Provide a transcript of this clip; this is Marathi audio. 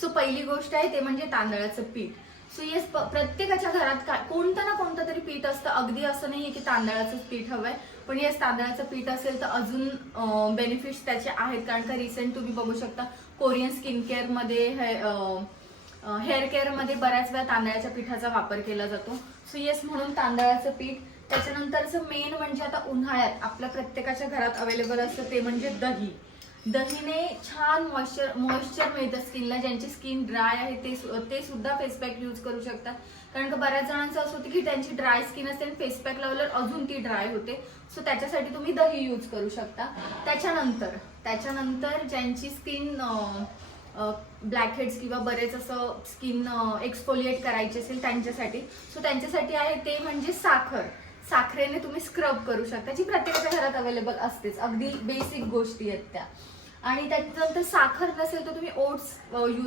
सो पहिली गोष्ट आहे ते म्हणजे तांदळाचं पीठ. सो येस, प्रत्येकाच्या घरात कोणतं ना कोणतं तरी पीठ असतं. अगदी असं नाहीये की तांदळाचंच पीठ हवंय, पण येस तांदळाचं पीठ असेल तर अजून बेनिफिट्स त्याचे आहेत. कारण का रिसेंट तुम्ही बघू शकता कोरियन स्किन केअरमध्ये हेअर केअरमध्ये बऱ्याच वेळा तांदळाच्या पिठाचा वापर केला जातो. सो येस, म्हणून तांदळाचं पीठ. त्याच्यानंतरचं मेन म्हणजे आता उन्हाळ्यात आपल्या प्रत्येकाच्या घरात अवेलेबल असतं ते म्हणजे दही. दहीने छान मॉइश्चर मिळतं स्किनला. ज्यांची स्किन ड्राय आहे ते सुद्धा फेस पॅक यूज करू शकतात. कारण का बऱ्याच जणांचं असं होतं की त्यांची ड्राय स्किन असते आणि फेस पॅक लावल्यावर अजून ती ड्राय होते. सो त्याच्यासाठी तुम्ही दही यूज करू शकता. त्याच्यानंतर ज्यांची स्किन ब्लॅकहेड्स किंवा बरेच असं स्किन एक्सफोलिएट करायची असेल त्यांच्यासाठी, सो त्यांच्यासाठी आहे ते म्हणजे साखर. साखरेने तुम्ही स्क्रब करू शकता, जी प्रत्येकाच्या घरात अवेलेबल असतेच. अगदी बेसिक गोष्टी आहेत त्या. आणि त्याच्यानंतर साखर नसेल तर तुम्ही ओट्स यूज